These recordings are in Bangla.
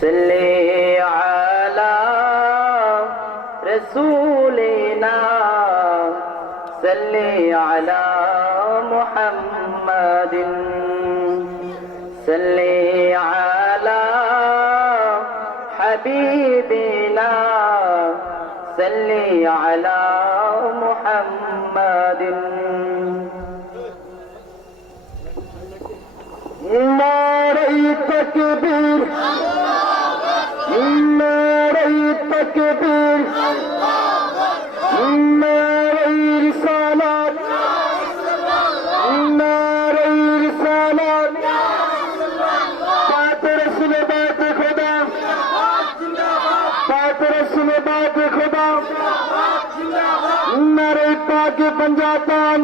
صلی علی رسولنا صلی علی محمد صلی علی حبیبنا صلی علی محمد نعرہ تکبیر نعرہ تکبیر نعرہ رسالت نعرہ رسالت بات رسول بات خدا بات رسول بات خدا نعرہ پاک پنجاتان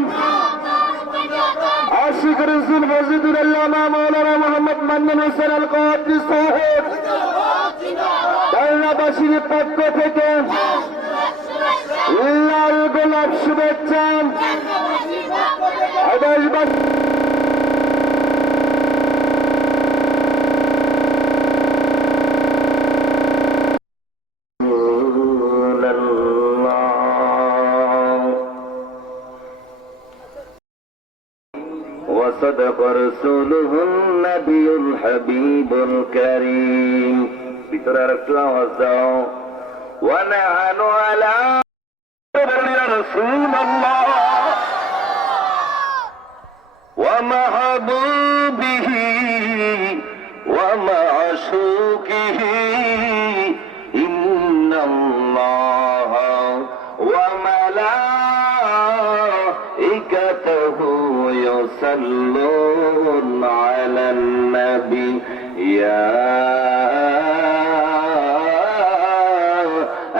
عاشق رسول وزیر علامہ مولانا মোহাম্মদ মান্নান হোসেন আল কাদরি সাহেব বাংলাবাসীর পক্ষ থেকে লাল গোলাপ শুভেচ্ছা وصدق رسوله النبي الحبيب الكريم بترى وزاو ونحن على يا رسول الله ومحبوبه ومعشوقه إن الله وملائكته يصلون على النبي يا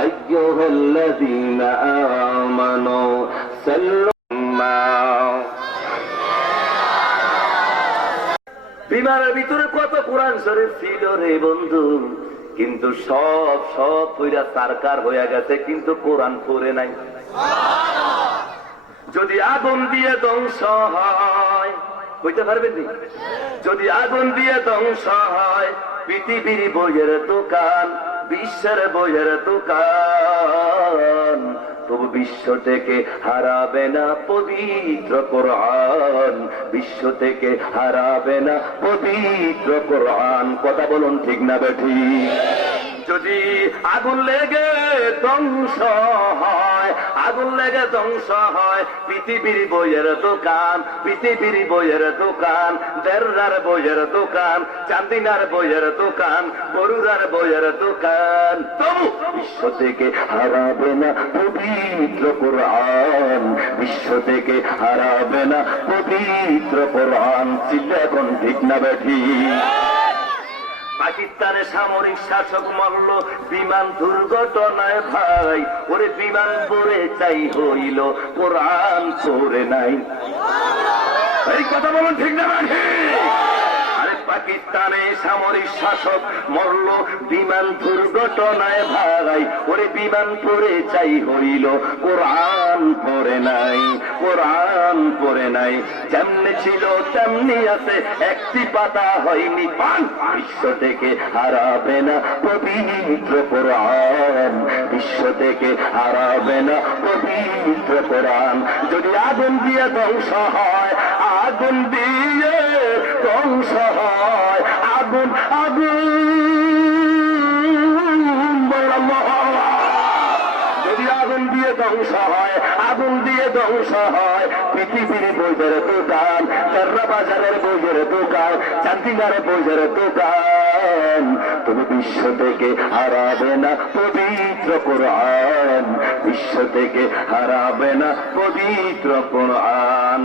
أيها الذين آمنوا صلوا বিমানের ভিতরে কত কোরআন শরীফ ছিল রে বন্ধু, কিন্তু সব পইরা সরকার হয়ে গেছে, কিন্তু কোরআন পড়ে নাই। যদি আগুন দিয়ে ধ্বংস হয়, হইতে পারবেন নি? যদি আগুন দিয়ে ধ্বংস হয় পৃথিবীর বইয়ের দোকান, বিশ্বের বইয়ের দোকান, তবু বিশ্ব থেকে হারাবে না পবিত্র কোরআন, বিশ্ব থেকে হারাবে না পবিত্র কোরআন। কথা বলুন ঠিক না বেঠিক? যদি আগুন লেগে ধ্বংস হয়, আগুন লেগে ধ্বংস হয় পৃথিবীর বইয়ের দোকান, পৃথিবীর বইয়ের দোকান, দেড়ার বইয়ের দোকান, চান্দিনার বইয়ের দোকান, বরুরার বইয়ের দোকান, তবু বিশ্ব থেকে হারাবে না পবিত্র কোরআন, বিশ্ব থেকে হারাবে না পবিত্র কোরআন। চিন্তা এখন ঠিক না বেঠিক? পাকিস্তানের সামরিক শাসক মরল বিমান দুর্ঘটনায় ভাই, ওরে বিমান পড়ে চাই হইল কোরআন পড়ে নাই। এই কথা বলুন ঠিক না ভাই? আরে পাকিস্তানের সামরিক শাসক মরল বিমান দুর্ঘটনায় ভাই, ওরে বিমান পড়ে চাই হইল কোরআন পড়ে নাই, কোরআন পড়ে নাই। যেমনি ছিল তেমনি আছে, একটি পাতা হয়নি পান, বিশ্ব থেকে হারাবে না পবিত্র কোরআন, বিশ্ব থেকে হারাবে না পবিত্র কোরআন। যদি আগুন দিয়ে ধ্বংস হয়, আগুন দিয়ে ধ্বংস হয়, আগুন আগুন যদি আগুন দিয়ে ধ্বংস হয়, আগুন দিয়ে ধ্বংস হয় পৃথিবীর বইয়ের দোকান, চাররা বাজারের বইয়ের দোকান, চান্দিনার বইয়ের দোকান, তুমি বিশ্ব থেকে হারাবে না পবিত্র কোরআন, বিশ্ব থেকে হারাবে না পবিত্র কোরআন।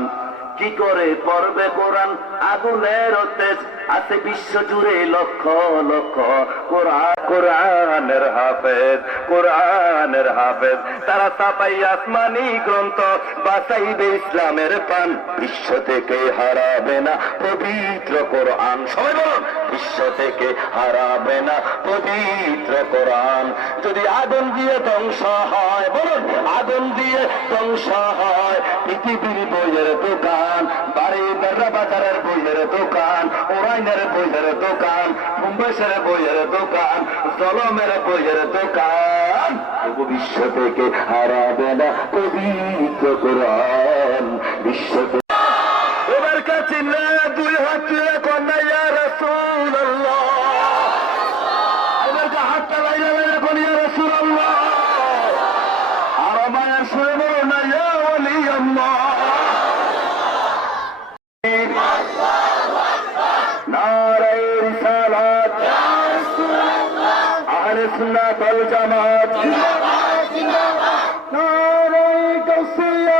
কি করে পড়বে কোরআন? আগুনের তেজ আছে বিশ্ব জুড়ে লক্ষ লক্ষ কোরআন, কোরআনের হাফেজ, কোরআনের হাফেজ, তারা ছাপাই আসমানি গ্রন্থ, বাঁচাইবে ইসলামের প্রাণ, বিশ্ব থেকে হারাবে না পবিত্র কোরআন। সবাই বলুন, বিশ্ব থেকে হারাবে না পবিত্র কোরআন। যদি আগুন দিয়ে ধ্বংস হয়, বলুন আগুন দিয়ে ধ্বংস হয় পৃথিবীর বইয়ের দোকান, বাড়ি বাজারের বইয়ের দোকান, ওরাইনের বইয়ের দোকান, অভ্যাসের বইয়ের দোকান, জলমের বইয়ের দোকান, তবু বিশ্ব থেকে হারাবে না পবিত্র কোরআন। বিশ্ব এবার কাছে না দুই হাত তুলে কন্যা ইয়া রাসূলুল্লাহ, এবার হাতটা লাইলা লাইলা করি ইয়া রাসূলুল্লাহ, আর মায়ের শুয়ে বলো না ইয়া ওলি আল্লাহ। নারায়ে রিসালাত, আহলে সুন্নাত ওয়াল জামাত, নারায়ে তাওসিয়া,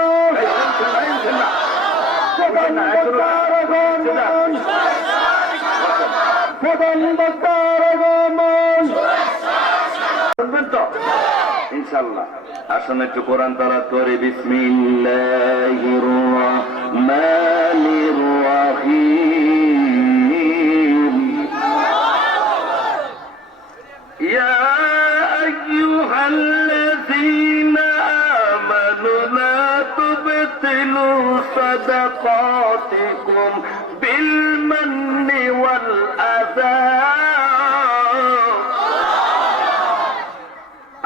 ইনশাল্লাহ। আসুন একটু কোরআন তালাওয়াত করি। বিসমিল্লাহির রাহমানির রাহিম। ইয়া আইয়ুহাল্লাযীনা আমানু লা তুবতিলু সাদাকাতিকুম বিল মান্নি ওয়াল আযা।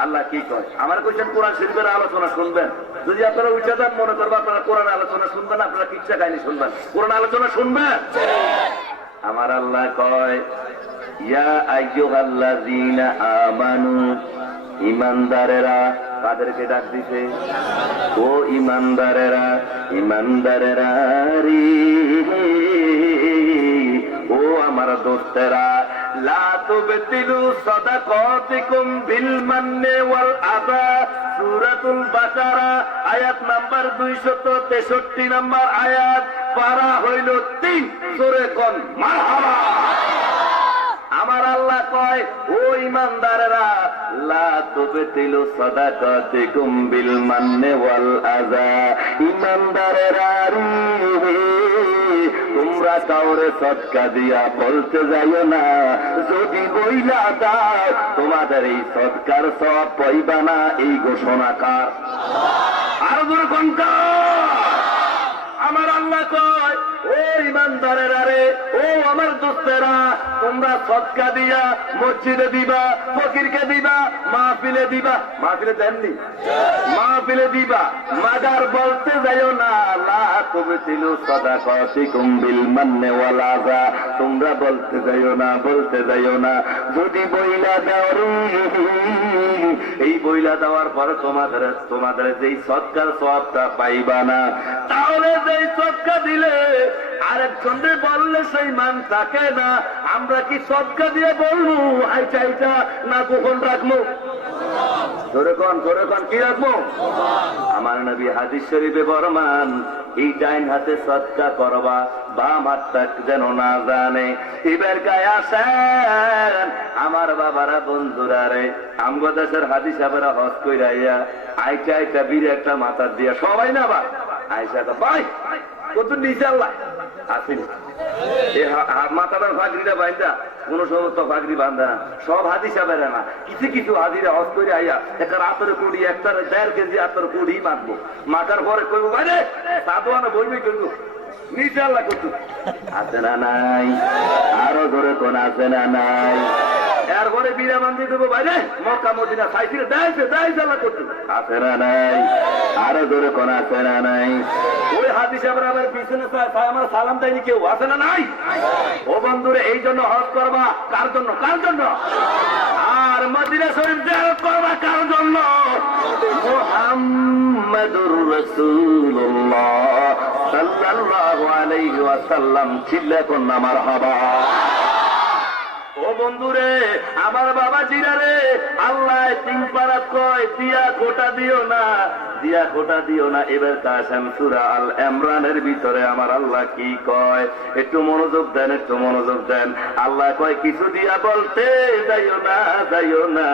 আল্লাহ কি কয়? আমার কোশ্চেন কোরআন শরীফের আলোচনা শুনবেন। যদি আপনারা উঠে যান মনে করবেন আপনারা কোরআন আলোচনা শুনবেন, আপনারা কিচ্ছা কাহিনী শুনবেন, কোরআন আলোচনা শুনবেন। আমার আল্লাহ কয় ইয়া আইয়ুহাল্লাযীনা আমানু, ইমানদারেরা। কাদেরকে ডাক দিছে? ও ইমানদারেরা, ইমানদারেরা রে, ও আমার দোস্তেরা, লা তুবতিলু সাদাকাতিকুম বিল মান্নি ওয়াল আযা। সূরাতুল বাকারা আয়াত নাম্বার 263 নম্বর আয়াত, পারা হইল 3। জোরে কোন মারহাবা। আমার আল্লাহ কয় ও ইমানদারেরা, লা তুবতিলু সাদাকাতিকুম বিল মান্নি ওয়াল আযা। ইমানদারেরা রে, তোমরা কাউরে সদকা দিয়া বলতে যাইও না, যদি বইলা দাও তোমাদের এই সদকার সওয়াব পাইবা না। এই ঘোষণা কার? আর দূরে কোনটা? আমার আল্লাহ কয় ও ইমানদারেরা রে, ও আমার দোস্তেরা, তোমরা সদকা দিয়া মসজিদে দিবা, ফকিরকে দিবা, মাহফিলে দিবা। মাহফিলে দেননি? মাহফিলে দিবা, মাগার বলতে যাইও না লা তুবতিলু সাদাকাতিকুম বিল মান্নি ওয়াল আযা। তোমরা বলতে যাইও না, বলতে যাইও না, যদি বইলা দাও রে, এই বইলা দেওয়ার পর তোমাদের যেই সদকার সওয়াবটা পাইবা না। তাহলে যেই সদকা দিলে আরেকজনকে বললে সেই মান থাকে না। আমরা কি সদকা দিয়ে বলবো আইটা আইটা না কখন রাখবো? ধরে কোন কি রাখবো? আমার নবী হাদিস শরীফে ফরমান, এই ডাইন হাতে সদকা করবা, বাম হাতটা যেন না জানে। এবার গায়ে আসেন আমার বাবারা, বন্ধুরা রে, আমগো দেশের হাদিস সাহেবেরা হজ কইরা আইয়া আইটা আইটা বীর একটা মাথার দিয়া সবাই না বা আইসা তো ভাই কত নিচে আল্লাহ আসেনি মাথাটার ফাঁকরিটা বাইন্দা কোন সমস্ত ফাঁকরি বান্ধা না, সব হাদি সাহেবের না। কিছু কিছু হাজিরা হজ করে আইয়া একটা রাতের কুড়ি, একটা 1.5 কেজি আতর কুড়ি মাখবো, মাখার পরে কইবো বাইরে সাধুয়ানা বইবে করবো নিচে আল্লাহ করতো। আছে না নাই? আরো ধরে কোন আছে না নাই? এরপরে বিনা বান্ধি দেবো বাইরে মক্কা মদিনা সাইকেল দেয় আল্লাহ করতো। আছে না নাই? আরো ধরে কোন আছে না নাই? ওই হাদিস সাহেবরা আমার পিছনে আমার সালাম দেয়নি কেউ। আছে না নাই? ও বন্ধুরে, এই জন্য হজ করবা কার জন্য? কার জন্য? আর মদিনা শরীফ জিয়ারত করবা কার জন্য? মুহাম্মাদুর রাসূলুল্লাহ সাল্লাল্লাহু আলাইহি ওয়াসাল্লাম। চিল্লা কোন মারহাবা। ও বন্ধুরে, আমার বাবা জিরারে, আল্লাহ 3 পারাত কয় দিয়া খোটা দিও না, দিয়া খোটা দিও না। এবার কাসেম সূরা আল ইমরানের ভিতরে আমার আল্লাহ কি কয়? একটু মনোযোগ দেন, একটু মনোযোগ দেন। আল্লাহ কয় কিছু দিয়া বলতে যাইও না, যাইও না,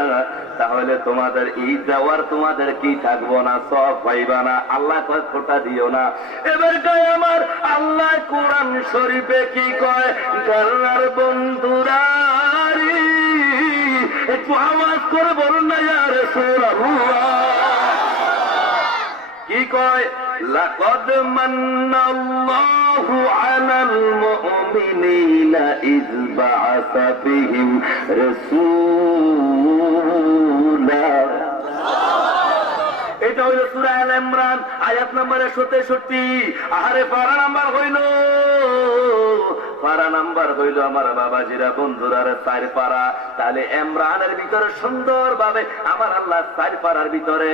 তাহলে তোমাদের এই যাওয়ার তোমাদের কি থাকবো না, সব পাইবা না। আল্লাহ কয় খোটা দিও না। এবার কয় আমার আল্লাহ কোরআন শরীফে কি কয়? গাল্লার বন্ধুরা একটু আওয়াজ করে বলুন না ইয়া রাসূলুল্লাহ। কি কয়? লাকাদ মান্নাল্লাহু আলাল মুমিনিনা ইয বা'আসা ফীহিম রাসূলা। এটা হইল সূরা আল ইমরান আয়াত নম্বর 67। আহারে পারা নাম্বার হইল আমার বাবাজিরা বন্ধুরা 4 পারা। তাহলে ইমরানের ভিতরে সুন্দর ভাবে আমার আল্লাহ 4 পারার ভিতরে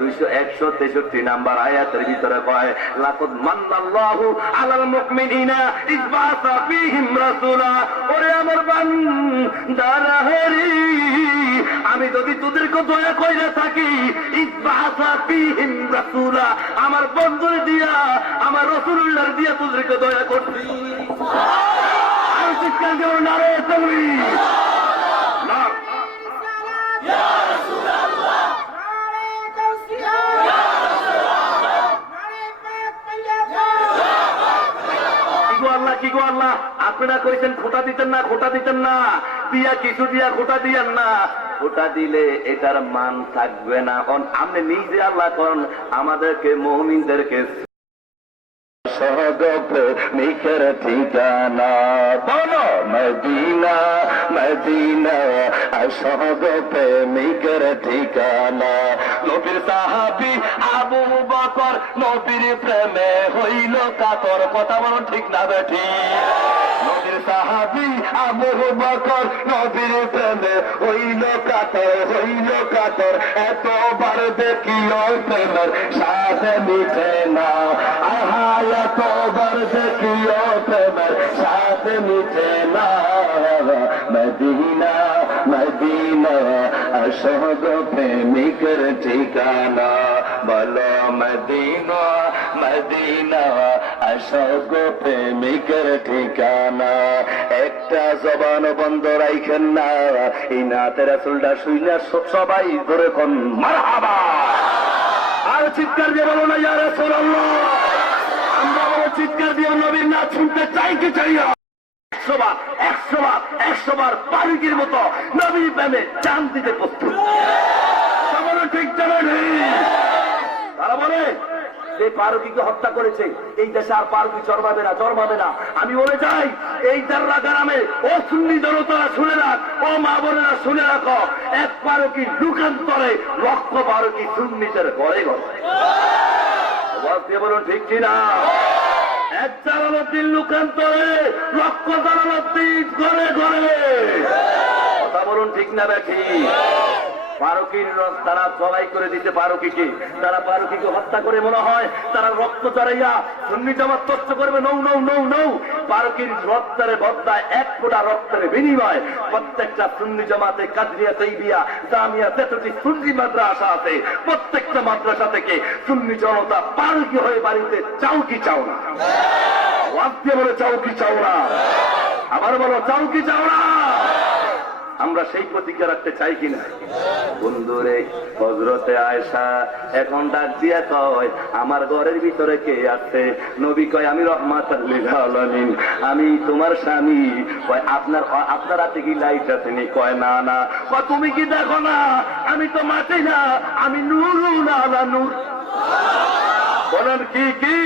263 নাম্বার আয়াতের ভিতরে কয় লাকাদ মান্নাল্লাহু আলাল মুমিনিনা ইয বা'আসা ফীহিম রাসূলা। ওরে আমার বান্দারা হরি, আমি যদি তোদেরকে দয়া কইরা থাকি ইয বা'আসা ফীহিম রাসূলা, আমার বন্ধুরে দিয়া আমার রাসূলুল্লাহ দিয়া তোদেরকে দয়া করছি। আর চিৎকার দিও নারে তাকবীর। না ইয়া রাসূলুল্লাহ, নারে তাকবীর, ইয়া রাসূলুল্লাহ, নারে তাকবীর। কি গো আল্লাহ, আপনারা কইছেন খোটা দিতেন না, খোটা দিতেন না, দিয়া কিছু দিয়া খোটা দিয়েন না। খোটা দিলে এটার মান থাকবে না। আপনি নিজে আল্লাহ করেন আমাদেরকে মুমিনদেরকে প্রেমিকের ঠিকানা বলো মদিনা, মদিনা সহগ প্রেমিকের ঠিকানা। নবীর সাহাবী আবু বকর নবীর প্রেমে হইল কাতর। কথা বলো ঠিক না বেঠি? নবীর সাহাবী আবু বকর নবীর প্রেমে হইল কাতর, হইল কাতর। এতবার দেখিও প্রেমের স্বাদ মিঠে না, আহা এতবার দেখিও প্রেমের স্বাদ মিঠে না। মদিনা, মদিনা সহগ প্রেমিকের ঠিকানা বলো মদিনা, মদিনা সহগ প্রেমিকের ঠিকানা। একটা জবান বন্ধ রাইখেন না, এই নাতে রাসূলটা শুইনা সবাই ধরে কোন মারহাবা। আর চিৎকার দিয়ে বলো না ইয়া রাসূলুল্লাহ। আমরা বড় চিৎকার দিয়ে নবীর নাচ শুনতে চাই কি চাই না? 100 বার পালকির মতো নবীর প্রেমে জান দিতে প্রস্তুত। ঠিক জানা নেই। তারা বলে যে পারুকিকে হত্যা করেছে, এই দেশে আর পারুকি জন্মাবে না, জন্মাবে না। আমি বলে যাই এই দাররা গ্রামে ও সুন্নি জনতারা শুনে রাখ, ও মা বোনেরা শুনে রাখো, এক পারুকি লুকান্তরে লক্ষ পারুকি সুন্নিদের ঘরে ঘরে। বলুন ঠিক কিনা? এক জালালউদ্দিন লুকান্তরে লক্ষ জালালউদ্দিন ঘরে ঘরে। কথা বলুন ঠিক না দেখি? পারুকির তারা জবাই করে দিতে, পারুকিকে তারা পারুকিকে হত্যা করে মনে হয় তারা রক্ত চড়াইয়া সুন্নি জামাত তথ্য করবে। নৌ নৌ নৌ নৌ, পারুকির রক্তের বদলায় 1 ফোঁটা রক্তের বিনিময় প্রত্যেকটা সুন্নি জামাতে কাদরিয়া তাইবিয়া জামিয়া যতটি সুন্নি মাদ্রাসা আছে প্রত্যেকটা মাদ্রাসা থেকে সুন্নি জনতা পারুকি হয়ে বাড়িতে চাও কি চাও না? ওয়াজ দিয়ে বলে চাও কি চাও না? আবার বলো চাও কি চাও না? আমরা সেই প্রতিজ্ঞা রাখতে চাই কিনা? বন্ধুরে হযরতে আয়েশা এখন ডাক দিয়া কয় আমার ঘরের ভিতরে কে আছে? নবী কয় আমি রাহমাতুল লিল আলামিন, আমি তোমার স্বামী। কয় আপনার হাতে কি লাইট আছে নি? কয় না না। কয় তুমি কি দেখো না আমি তো মাটি না, আমি নূরুন আলা নূর। বলেন কি কি?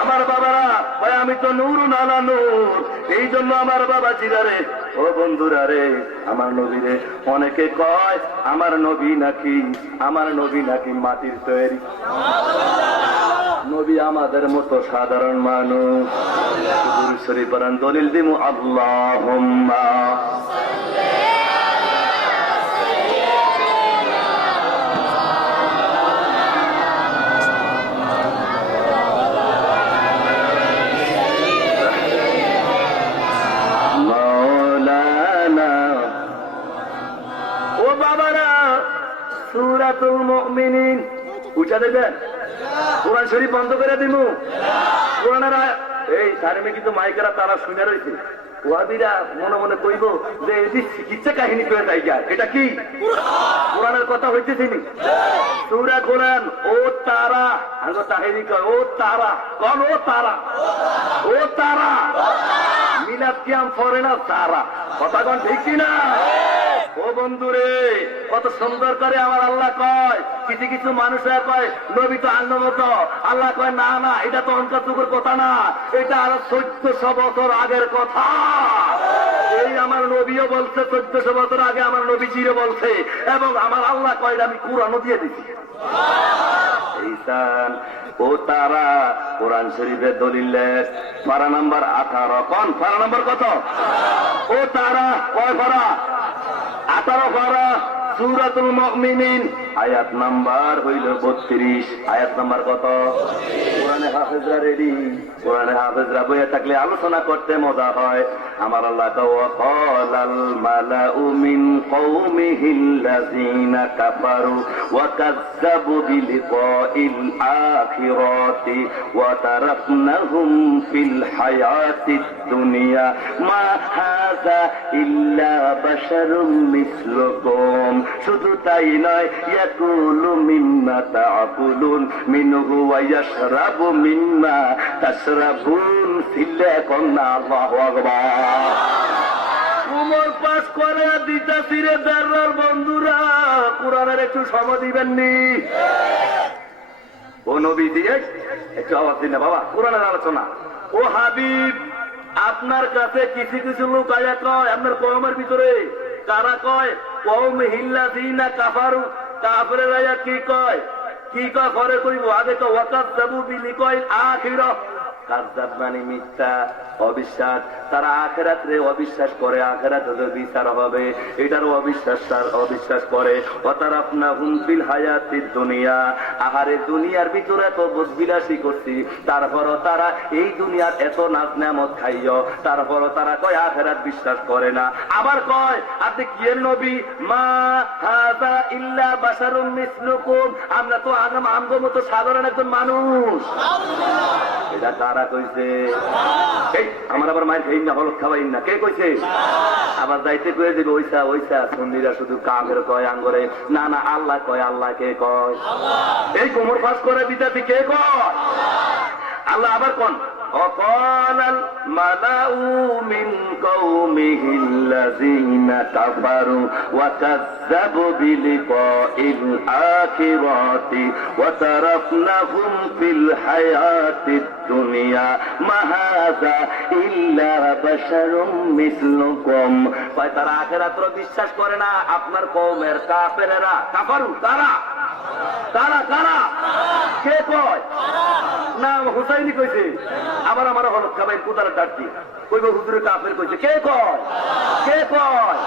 আমার বাবারা ভাই আমি তো নূরুন আলা নূর। এই জন্য আমার বাবা জিরারে, ও বন্ধুরা রে, আমার নবীরে অনেকে কয় আমার নবী নাকি মাটির তৈরি। নবী আমাদের মতো সাধারণ মানুষ। শরীফ পড়ান দলিল দিমু আল্লাহুম্মা সূরাতুল মুমিনিন উঠা দেবেন। কোরআন শরীফ বন্ধ করে দিমু। কোরআনের এই সারিমে কিন্তু মাইকেরা তারা শুনে রয়েছে। ওয়াহাবিরা মনে মনে কইব যে এই চিকিৎসা কাহিনী করে তাই যায়। এটা কি কোরআনের কথা হইতেছে নি? সূরা কোরআন ও তারা আগে তাহিনী কয় ও তারা কোন ও তারা, ও তারা মিলাদ কিয়াম পড়ে না তারা। কথা কোন ঠিক কি না? ও বন্ধুরে কত সুন্দর করে আমার আল্লাহ কয় কিছু কিছু মানুষরা কয় নবী তো আন্ন মতো, আল্লাহ কয় না না, এটা তো অন্তর যুগের কথা না, এটা আরো 1400 বছর আগের কথা। এই আমার নবীও বলছে 1400 বছর আগে আমার নবীজিও বলছে, এবং আমার আল্লাহ কয় আমি কুরআনও দিয়ে দিছি। এইসান ও তারা কোরআন শরীফের দলিল পারা নাম্বার 18, কোন পারা নাম্বার কত? ও তারা কয় পারা? 18 পারা, সূরাতুল মুমিনিন, আয়াত নাম্বার হইল 32। আয়াত নাম্বার কত? কোরআনে হাফেজরা রেডি? কোরআনে হাফেজরা বইয়ে থাকলে আলোচনা করতে মজা হয়। আমার আল্লাহ ওয়াকালাল মালাউ মিন কওমিহিল্লাযীনা কাফারু ওয়া কাযযাবু বিলিকাইল আখিরাতি ওয়া তারাকনাহুম ফিল হায়াতিদ দুনিয়া মা হাযা ইল্লা বাশারুম মিসলুকুম। শুধু তাই নয়, ইয়াকুলু মিম্মা তা'কুলুন মিনহু ওয়া ইয়াশরাবু মিম্মা তাশরাবুন সিল্লাকুন্না। আল্লাহু আকবার। উমর পাস করে দিতাছি রে দাররার বন্ধুরা, কোরআনের একটু সময় দিবেননি? ও নবী দিয়ে একটু আওয়াজ দিন না বাবা, কোরআনের আলোচনা। ও হাবিব, আপনার কাছে কিছু কিছু লোক আয়া কয় আপনার কওমের ভিতরে, কারা কয়? কওমিহিল্লাযীনা কাফারু, কাফেররা আয়া কি কয়? কি কয় করে কইব? আগে তো ওয়াকাযযাবু বিলিকাইল আখিরাহ, কাযযাব মানে মিথ্যা, অবিশ্বাস। তারা আখিরাতে অবিশ্বাস করে, আখিরাত হলে বিচার হবে, এটার অবিশ্বাস করে। ওয়াতারাফনাহুম ফিল হায়াতিদ দুনিয়া, আহারে দুনিয়ার ভিতরে এত বিলাসী করছি, তারপরও তারা এই দুনিয়ার এত নাজ নেয়ামত খাইও, তারপরও তারা কয় আখিরাত বিশ্বাস করে না। আবার কয় আপনি কি এর নবী? মা হাযা ইল্লা বাশারুম মিসলুকুম, আমরা তো আমগো মতো সাধারণ একজন মানুষ। এটা কারা কইছে? এই আমার আবার মায়ের খাই না, হলুদ খাওয়াই না, কে কইছে? আবার যাইতে কয়ে দিবে ওইসা ওইসা, সুন্নিরা শুধু কামের কয় আঙ্গরে, না না আল্লাহ কয়। আল্লাহ কে কয়? এই কোমর ফাঁস করে বিদ্যার্থী কে কয়? আল্লাহ আবার কোন وقال الملأ من قومه الذين كفروا وكذبوا بلقاء الآخرة وتركناهم في الحياة الدنيا ما هذا إلا بشر مثلكم। তারা আখিরাতের বিশ্বাস করে না, আপনার কওমের কাফেরেরা। কাফারু কারা? কারা কারা? কে কয়? না হুসাইনি কইছে। আবার আমার হলুদ খাবাই কুতার ডাকছি কইব হুজুরে কাফের কইছে। কে কয়? কে কয়?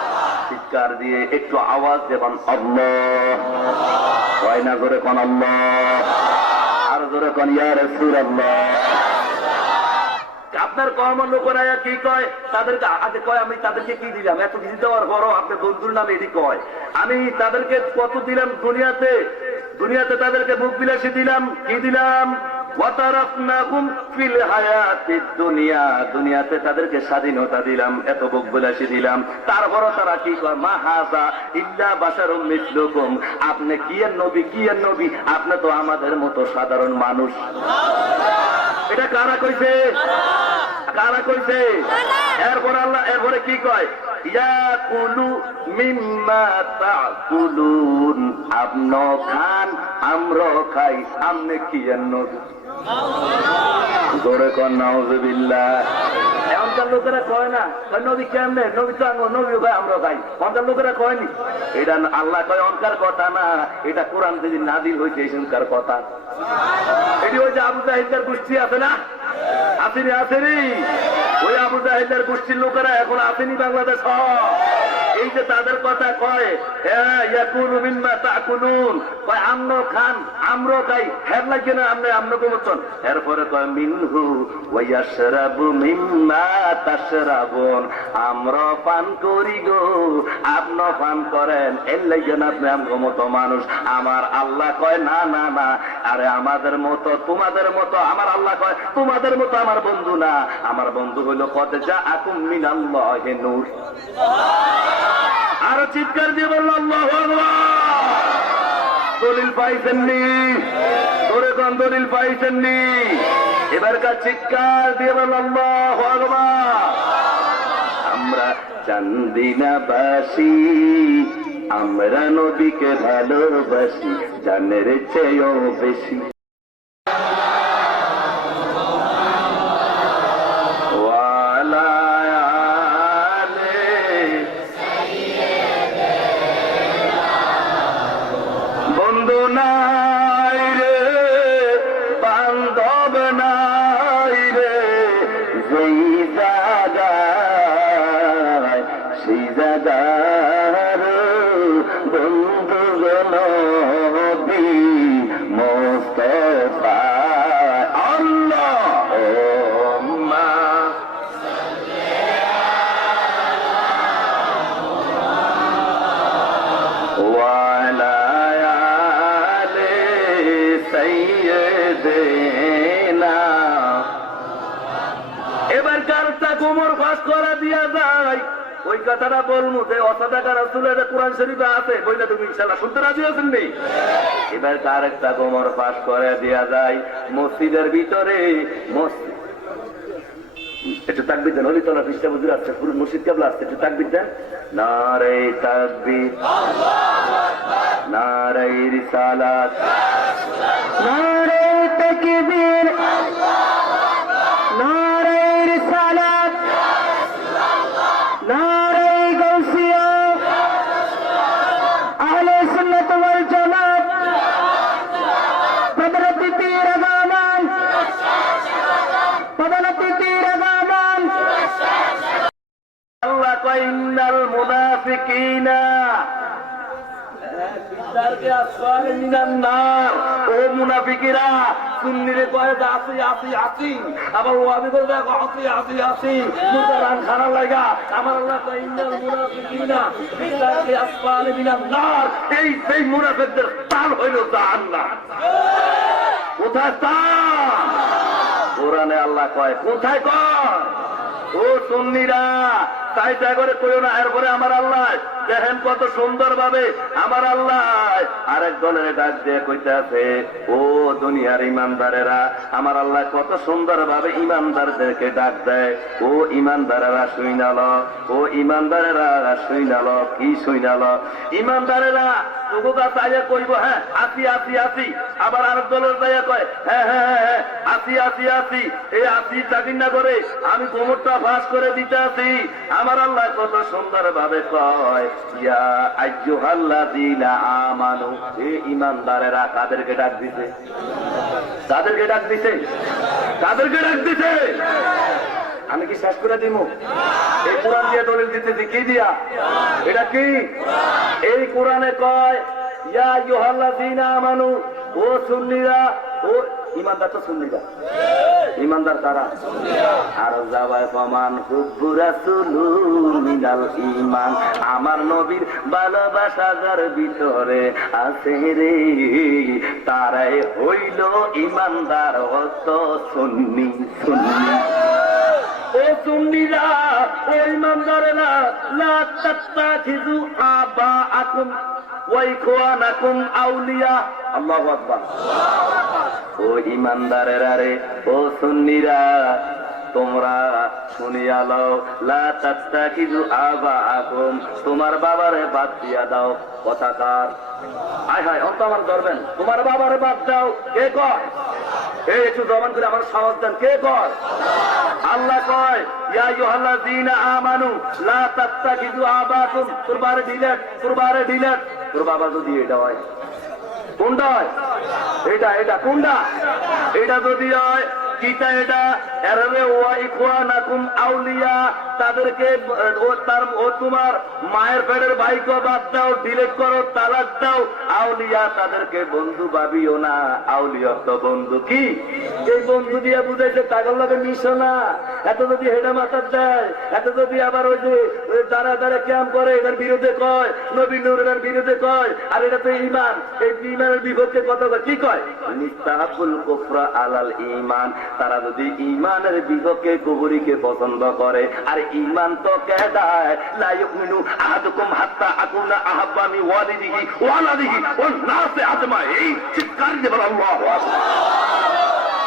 চিৎকার দিয়ে একটু আওয়াজ দেবেন আল্লাহ। কয় না জোরে কোন আল্লাহ, আর জোরে কোন ইয়া রাসূলুল্লাহ। আপনার কওমের লোকেরা কি কয়? তাদেরকে আগে কয় আমি তাদেরকে কি দিলাম, এত কিছু দেওয়ার পরও আপনার বন্ধুর নামে এটি কয়। আমি তাদেরকে কত দিলাম দুনিয়াতে, দুনিয়াতে তাদেরকে বুক বিলাসী দিলাম, কি দিলাম? ওয়াতারাকনাহুম ফিল হায়াতিদ দুনিয়া, দুনিয়াতে তাদেরকে স্বাধীনতা দিলাম, এত বুক বিলাসী দিলাম, তারপরও তারা কি কয়? মা হাযা ইল্লা বাশারুম মিসলুকুম, আপনি কি এর নবী? কি এর নবী? আপনি তো আমাদের মতো সাধারণ মানুষ। এটা কারা কইছে? কারা কইছে? এরপর আল্লাহ এরপরে কি কয়? ইয়াকুলু মিম্মা তাকুলুন, আপনি খান আমরা খাই, আমনে কি এর নবী? জোরে কোন নাউযুবিল্লাহ। এমনকার লোকেরা কয় না নবী কেমনে, নবী তো নবী ভাই আমরা খাই, অনকার লোকেরা কয়নি। এটা আল্লাহ কয় অনকার কথা না, এটা কোরআন যদি নাযিল হয়েছে এখানকার কথা। এটি ওই যে আবু জাহিদের গোষ্ঠী আছে না, আসেনি আসেনি, ওই আবু জাহিদের গোষ্ঠীর লোকেরা এখন আসেনি বাংলাদেশ। এই যে তাদের কথা কয় ইয়াকুলু মিম্মা তাকুলুন, কয় আমনো খান আমরো খাই, হের লাগে না আমনে আমনো গোমচন। এরপরে কয় মিনহু ওয়া ইয়াশরাবু মিম্মা তাশরাবুন, আমরা পান করি গো আপনি পান করেন, এর লাগে না আপনি আমগো মতো মানুষ। আমার আল্লাহ কয় না না না, আরে আমাদের মতো তোমাদের মতো, আমার আল্লাহ কয় তোমাদের মতো আমার বন্ধু না, আমার বন্ধু হইল কদ জাআকুম মিনাল্লাহি নূর। আরো চিৎকার দিয়ে বলল আল্লাহু আকবার। দলিল পাইছেননি? তোরে কোন দলিল পাইছেননি? এবারকার চিৎকার দিয়ে বলল আল্লাহু আকবার। আমরা চান্দিনাবাসী, আমরা নবীকে ভালোবাসি, জানের চেয়েও বেশি। বন্ধু নাই রে, বান্ধব নাই রে, যেই জায়গায় সেই জায়গার বন্ধু নবী মুস্তাফা আল্লাহুম্মা ওয়া আলা আলি সাইয়্যিদিনা। এবার কারটা কোমর ফাঁস করে দিয়া যায়, ওই কথাটা বলবো যে অসাদাকা রাসূলের কোরআন শরীফে আছে, বইটা তুমি ইনশাআল্লাহ শুনতে রাজি আছেন নি? এবার কার একটা কোমর ফাঁস করে দিয়া যায় মসজিদের ভিতরে। মসজিদ একটু তাকবীর দেন, হলিতলা পৃষ্ঠা বুঝে আসছে, পুরো মসজিদ কেবল আসছে, একটু তাকবীর দেন। নারে তাকবীর, নারে রিসালাত, নারে তাকবীর, নারে রিসালাত, নারে গাউসিয়া, আহলে সুন্নাত ওয়াল জামাত, হযরত পীর গামান, হযরত পীর গামান। আল্লাহ কয় ইন্নাল মুনাফিকিনা ও মুনাফিকেরা, সুন্নিরে কয় আসি আসি আসি, আবার ওয়াবি বলতে আসি আসি আসি, মুতারান খারাপ লাগা। আমার আল্লাহ কয় ইন্নাল মুনাফিকিনা ফিদ্দারকি আসফালি মিনান নার, এই সেই মুনাফিকদের স্থান হইল জাহান্নাম। কোথায় স্থান? কোরআনে আল্লাহ কয়, কোথায় কয়? ও সুন্নিরা তাইটা করে কইও না। এরপরে আমার আল্লাহ দেখেন কত সুন্দর ভাবে আমার আল্লাহ আরেক দলের ডাক দিয়ে কইতেছে, ও দুনিয়ার ইমানদারেরা, আমার আল্লাহ কত সুন্দর ভাবে ইমানদারদেরকে ডাক দেয়। ও ইমানদারেরা শুইনালো, ও ইমানদারেরা শুইনালো। কি শুইনালো? ইমানদারেরা তোকে চাইয়া কইব হ্যাঁ আসি আসি আসি, আবার আরেক দলের চাইয়া কয় হ্যাঁ হ্যাঁ হ্যাঁ হ্যাঁ আসি আসি আসি। এই আসি চাকরি না করে আমি কোমরটা ফাঁস করে দিতে আসি। আমার আল্লাহ কত সুন্দর ভাবে কয়, ইয়া আইয়ুহাল্লাযীনা আমানু, এই ইমানদারেরা কাদেরকে ডাক দিছে? কাদেরকে ডাক দিছে? কাদেরকে ডাক দিছে? আমি কি শেষ করে দিব? এই কোরআন দিয়ে দলিল দিতেছি, কি দিয়া? এটা কি? এই কোরআনে কয় ইয়া আইয়ুহাল্লাযীনা আমানু, ও সুন্নিরা, ও ইমানদার তো সুন্নিরা, ইমানদার তারা। আর যাবায় প্রমাণ হুব্বু রাসূলু মিনাল ঈমান, আমার নবীর ভালোবাসা যার ভিতরে আছে রে, তারাই হইল ইমানদার। অত সুন্নি সুন্নি ও সুন্নিরা, ও ইমানদারেরা, লা তাত্তাখিযু আবাআকুম ওয়া ইখওয়ানাকুম আউলিয়া। আল্লাহু আকবার। ও ইমানদারেরা রে, ও সুন্নিরা, তোমরা শুনিয়া লও, লা তাত্তাখিযু আবাআকুম, তোমার বাবারে বাদ দিয়া দাও। কথাকার হায় হায় অন্ত আমার ধরবেন, তোমার বাবারে বাদ দাও। কে কয়? এই একটু জবান করে আমার সাহস দেন, কে কয়? আল্লাহ কয় ইয়া আইয়ুহাল্লাযীনা আমানু লা তাত্তাখিযু আবাআকুম। তোর বারে ডিলেট, তোর বারে ডিলেট। তোর বাবা যদি এটা হয়, কোনটা হয়? এটা এটা কোনটা? এটা যদি হয় কিটা? এটা এরারে ওয়া ইখওয়ানাকুম আউলিয়া, তাদেরকে ও তোমার মায়ের পেটের ভাইকে বাদ দাও, ডিলেট করো, তালাক দাও। আউলিয়া তাদেরকে বন্ধু ভাবিও না। আউলিয়া তো বন্ধু কি? এই বন্ধু দিয়ে বুঝাইছে তাগল লাগে মিশো না। এত যদি হেডা মাথার দেয়, এত যদি আবার ওই যে যারা যারা ক্যাম্প করে এটার বিরুদ্ধে কয়, নবী নূরের বিরুদ্ধে কয়, আর এটা তো ইমান, এই ইমানের বিপক্ষে কথা কি কয়? নিস্তাহাবুল কুফরা আলাল ঈমান, তারা যদি ইমানের বিপক্ষে কুফরিকে পছন্দ করে। আর ইমান তো কেদায়, লা ইউমিনু আহাদুকুম হাত্তা আকুনা আহাব্বা মিন ওয়ালিদিহি ওয়া ওয়ালাদিহি ওয়ান নাসি আজমাইন। চিৎকার দিয়ে বলো আল্লাহু আকবার।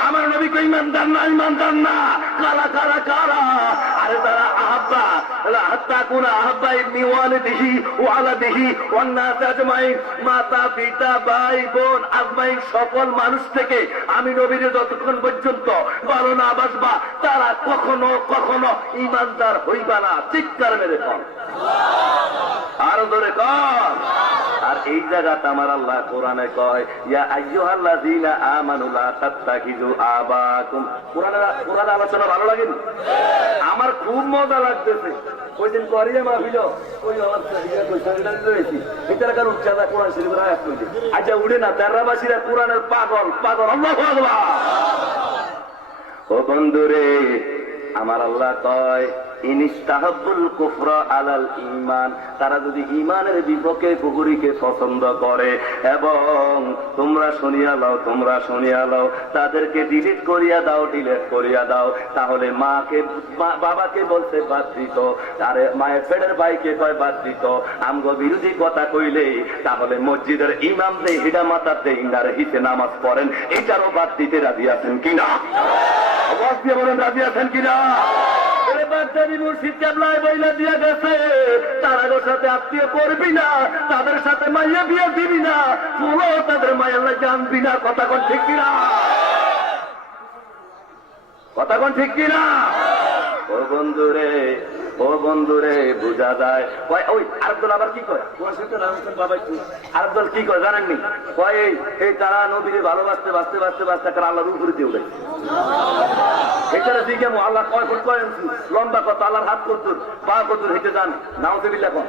আমার নবী কো ইমানদার না, ইমানদার না। কারা কারা কারা? আরে তারা আহাব্বা হাত্তা কুনা আহাব্বা ইবনি ওয়ালিদিহি ওয়ালাদিহি ওয়ান নাস আজমাইন, মাতা পিতা ভাই বোন আজমাইন সকল মানুষ থেকে আমি নবীর যতক্ষণ পর্যন্ত ভালো না বাসবা তারা কখনো কখনো ঈমানদার হইবা না। চিৎকার মেরে কর, আরো ধরে কর। আর এই জায়গাতে আমার আল্লাহ কোরআনে কয় ইয়া আইয়ুহাল্লাযীনা আমানু লা তাত্তাখিযু আবাকুম। কোরআন আলোচনা ভালো লাগে? আমার খুব মজা লাগতেছে। ওই দিন করিয়ে মাহফিল ওই এটার উচ্চারণ কোরআন শরীফের আয়াত কইছে। আচ্ছা উড়ে না দাররাবাসীরা কোরআনের পাগল পাগল। আল্লাহু আকবার। ও বন্ধুরে আমার আল্লাহ কয় ইনিস্তাহাব্বুল কুফরা আলাল ঈমান, তারা যদি ঈমানের বিপক্ষে কুফরিকে পছন্দ করে এবং তোমরা শুনিয়া লও তাদেরকে ডিলিট করিয়া দাও, তাহলে বাবাকে বলছে বাদ দিত, আরে মায়ের পেটের ভাইকে কয় বাদ দিত, আমগো বিরোধী কথা কইলে তাহলে মসজিদের ইমাম যে হিডা মাতাতে ইনারে হিসে নামাজ পড়েন এটারও বাদ দিতে রাজি আছেন কিনা? আওয়াজ দিয়ে বলেন রাজি আছেন কিনা? আত্মীয় করবি না, তাদের সাথে মাইয়া বিয়ে দিবি না, পুরো তাদের মায়ের জানবি না। কথা কোন ঠিক কিনা? কথা কোন ঠিক কিনা? ও বন্ধুরে বুঝা যায়। ওই আরেকদল আবার কি করে আরেকদল কি করে জানেননি? কয় এই তারা নবীরে ভালোবাসতে বাঁচতে বাঁচতে বাঁচতে আল্লাহর উপরে দিয়ে উঠে এটারে দিকে আল্লাহ কয় ফুট কয় লম্বা কত, আল্লাহর হাত কদ্দুর পা কদ্দুর হেঁটে যান নাউযুবিল্লাহ কোন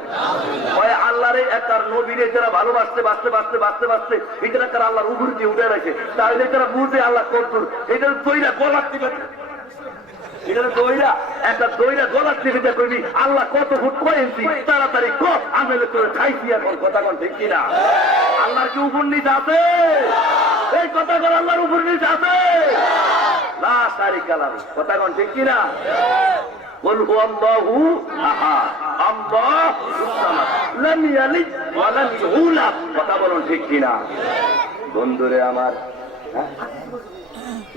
কয় আল্লাহরে একটা নবীরে যারা ভালোবাসতে বাঁচতে বাঁচতে বাঁচতে বাঁচতে এটা একটা আল্লাহর উপরে দিয়ে উঠে রাখে, তাহলে তারা বুঝে আল্লাহ কদ্দুর এটা তৈরা গলার দিবে আল্লাহ কত ফুট কয়েছি তাড়াতাড়ি আমেলে করে খাইছি এখন। কথা কোন ঠিক কিনা? আল্লাহর কি উপর নিচ আছে? এই কথা কোন আল্লাহর উপর নিচ আছে? লা শারিকা লাহু। কথা কোন ঠিক কিনা? কুল হুয়াল্লাহু আহাদ আল্লাহুস সামাদ লাম ইয়ালিদ ওয়া লাম ইউলাদ। কথা বলুন ঠিক কিনা? বন্ধুরে আমার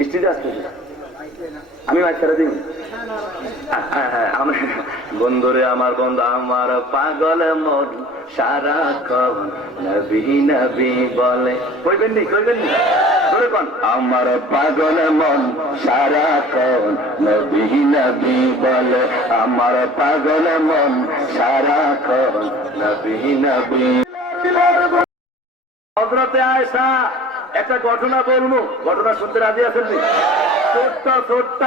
স্টেজে আসতে আমি বাচ্চারা দিই বন্ধুরে আমার বন্ধু আমার পাগল মন সারাক্ষণ নবী নবী বলে। কইবেন নি আমার পাগল মন সারাক্ষণ নবী নবী বলে, আমার পাগল মন সারাক্ষণ নবী নবী। হযরতে আয়েশা একটা ঘটনা বলবো, ঘটনা শুনতে রাজি আছেন? ছোট্ট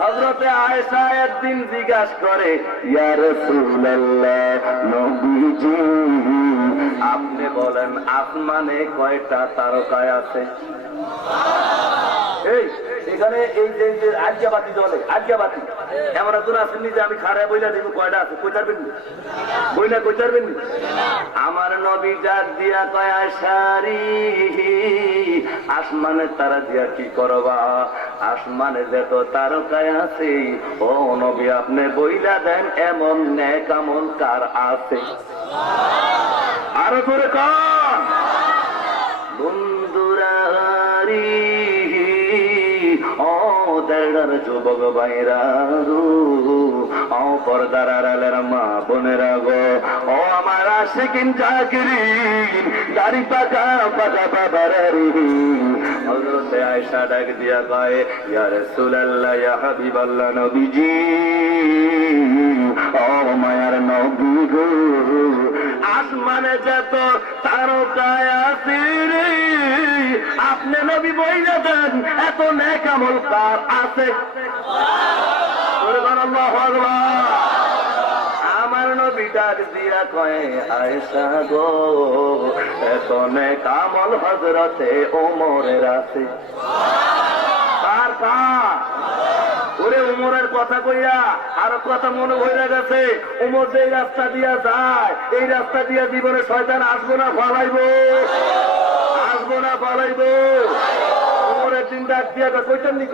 হযরতে আয়েশা একদিন জিজ্ঞাসা করে ইয়া রাসূলুল্লাহ নবীজি আপনি বলেন আসমানে কয়টা তারকা আছে? এই এখানে এই যে আজ্ঞাবাতি জ্বলে, আজ্ঞাবাতি এমন একজন আসেননি যে আমি খারাপ বইলা দেখবো কয়টা আছে? কই পারবেন নি? বইলা কই পারবেন নি? আমার নবী ডাক দিয়া কয় আয়সারি আসমানে তারা দিয়া কি করবা? আসমানে যত তারকায় আছে ও নবী আপনি বইলা দেন এমন নেক আমল কার আছে? আরো করে কন বন্ধুরারি ও দেড়ার যুবক ভাইরা ও পর্দার আড়ালের মা বোনেরা গো, ও আমার আশিকিন জাকিরিন দাড়ি পাকা পাকা বাবারি। হযরতে আয়েশা ডাক দিয়া কয় ইয়া রাসূলুল্লাহ ইয়া হাবিবাল্লাহ নবীজি ও মায়ার নবী গো আসমানে যত তারকায় আছে রে আপনি নবী বইলা দেন এত নেক আমল কার আছে? আমার নবী ডাক দিয়া কয় আয়েশা গো এত নেক আমল হযরতে ওমরের আছে। কার কার? ওরে উমরের কথা কইয়া আর কথা মনে হয়ে গেছে উমর যে রাস্তা দিয়া যায় এই রাস্তা দিয়া জীবনে শয়তান আসবো না ফালাইবো, আসবো না ফালাইবো। উমর একদিন ডাক দিয়া কইতেননি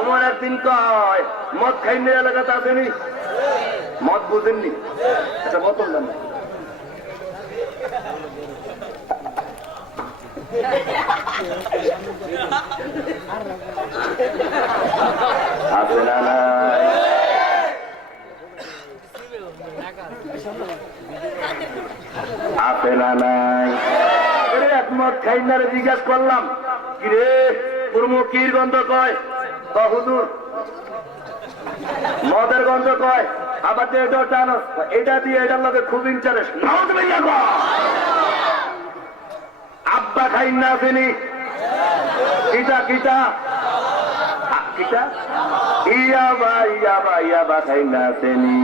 উমর একদিন কয় মদ খাইনি এলাকাতে আসেনি, মদ বুঝেননি? আচ্ছা বোতল দেন আছে না নাই? আছে না নাই? একমত খাইনারে জিজ্ঞাসা করলাম, কিরে তোর মুখ কির গন্ধ কয়? হুজুর মদের গন্ধ কয়। আবার এটা টানো, এটা দিয়ে এটার লগে খুব ইন্টারেস্ট। আব্বা খাইন না আসেনি? কিটা কিটা কিটা ইয়াবা ইয়াবা ইয়াবা খাইন না আসেনি?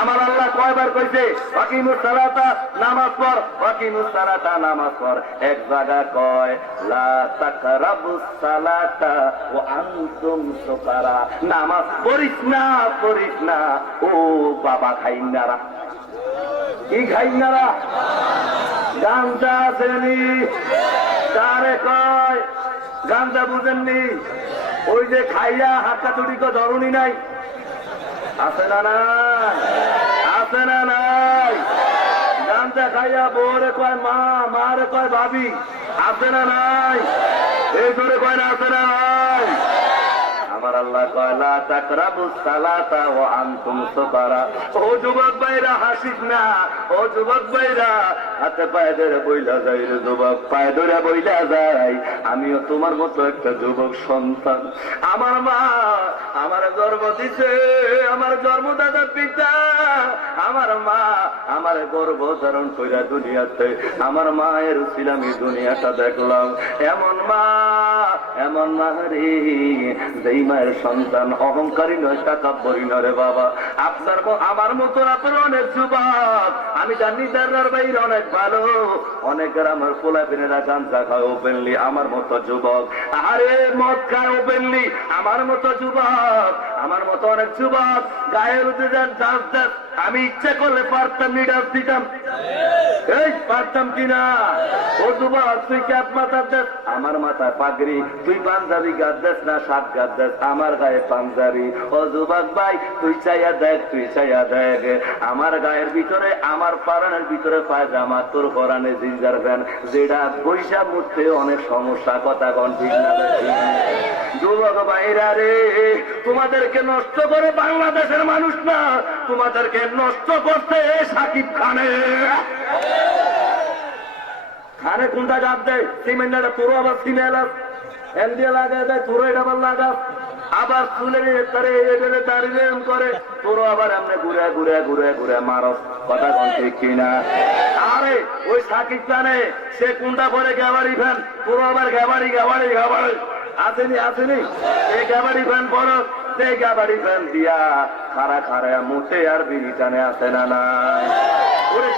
আমার আল্লাহ কয়বার কইছে ওয়াকিমুস সালাতা নামাজ পড়, ওয়াকিমুস সালাতা নামাজ পড়। এক জায়গা কয় লা তাকরাবুস সালাতা ওয়া আনতুম সুকারা, নামাজ পড়িস না ও বাবা খাইনারা। কি খাইনারা? গাঞ্জা আসেনি? তারে কয় গাঞ্জা বুঝেননি? ওই যে খাইয়া হাক্কা চুরি কো ধরুনি নাই? আছে না নাই? আছে না নাই? গাঞ্জা খাইয়া বউরে কয় মা, মারে কয় ভাবি। আছে না নাই? এই জোরে কয় না? আছে না নাই? আমার আল্লাহ কয় লা তাকরাবুস সালাতা ওয়া আনতুম সুকারা। ও যুবক ভাইরা হাসিস না, ও যুবক ভাইরা হাতে পায়ে ধরে বইলা যাই রে যুবক, পায়ে ধরে বইলা যাই। আমিও তোমার মতো একটা যুবক সন্তান। আমার মা আমার গর্ভ দিছে, আমার জন্মদাতা পিতা আমার মা আমার গর্ভ ধারণ কইরা দুনিয়াতে আমার মায়ের ছিলাম এই দুনিয়াটা দেখলাম। এমন মা রে, যেই মায়ের সন্তান অহংকারী নয়, তাকাব্বরী নয় রে বাবা। আপনার আমার মতো আপনার অনেক যুবক আমি জানি, দাদার বাইরে অনেক ভালো, অনেকের আমার পোলা বেনেরা গাঞ্জা খায় ওপেনলি, আমার মতো যুবক আরে মদ খায় ওপেনলি, আমার মতো যুবক, আমার মতো অনেক যুবক গায়ের উঠে যান ডান্স দেন। আমি ইচ্ছা করলে পারতাম নি ডান্স দিতাম, এই পারতাম কিনা? ও যুবক তুই ক্যাপ মাথার দেশ, আমার মাথায় পাগড়ি, তুই পাঞ্জাবি গাছ দেশ না শাক গাছ দেশ, আমার গায়ে পাঞ্জাবি। ও যুবক ভাই তুই চাইয়া দেখ, তুই চাইয়া দেখ, আমার গায়ের ভিতরে আমার পারানের ভিতরে পায়জামা, তোর পরানে জিঞ্জার প্যান্ট, যেটা পয়সা মুঠতে অনেক সমস্যা। কথা কোন ঠিক না? যুবক ভাইরা রে, তোমাদেরকে নষ্ট করে বাংলাদেশের মানুষ না, তোমাদেরকে নষ্ট করতে সাকিব খানে। খানে কোনটা গাছ দেয়? সিমেন্ট তোরও আবার সিমেন্ট এল দিয়ে লাগাই দেয়, তোরও এটা আবার লাগাস, আবার চুলের দাঁড়িয়ে করে তোরও আবার এমনি ঘুরে ঘুরে ঘুরে ঘুরে মারস। কথা কোন ঠিক কিনা? আরে ওই সাকিব খানে সে কোনটা পরে গ্যাবারি ফ্যান, তোরও আবার গ্যাবারি গ্যাবারি গ্যাবারি আসেনি আসেনি? এই গ্যাবারি ফ্যান পরস, সেই গ্যাবারি ফ্যান দিয়া খারা খারা মুখে আর বিড়ি টানে আসে না নাই? ওরে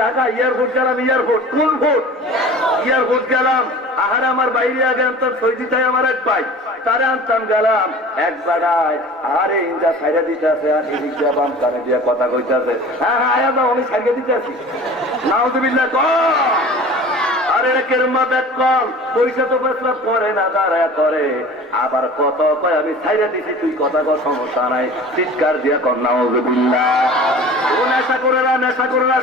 ঢাকা এয়ারপোর্ট গেলাম, এয়ারপোর্ট কোন ফুট এয়ারপোর্ট গেলাম, আহারে আমার বাইরে আগে আনতাম সৈদিতাই আমার এক ভাই, তারে আনতাম গেলাম এক জায়গায়, আরে ইন্দা সাইডে দিতে আছে, আর এদিক দিয়া বাম কানে দিয়া কথা কইতে আছে। হ্যাঁ হ্যাঁ আয়া দাও, আমি সাইডে দিতে আছি। নাউযুবিল্লাহ ক আরে কেরমা ব্যাক কল পয়সা তো পেছলা করে না, দাঁড়ায় করে আবার কত কয় আমি ছাইড়া দিছি, তুই কথা কর সমস্যা নাই, চিৎকার দিয়া কর নাউযুবিল্লাহ। ও নেশা করে না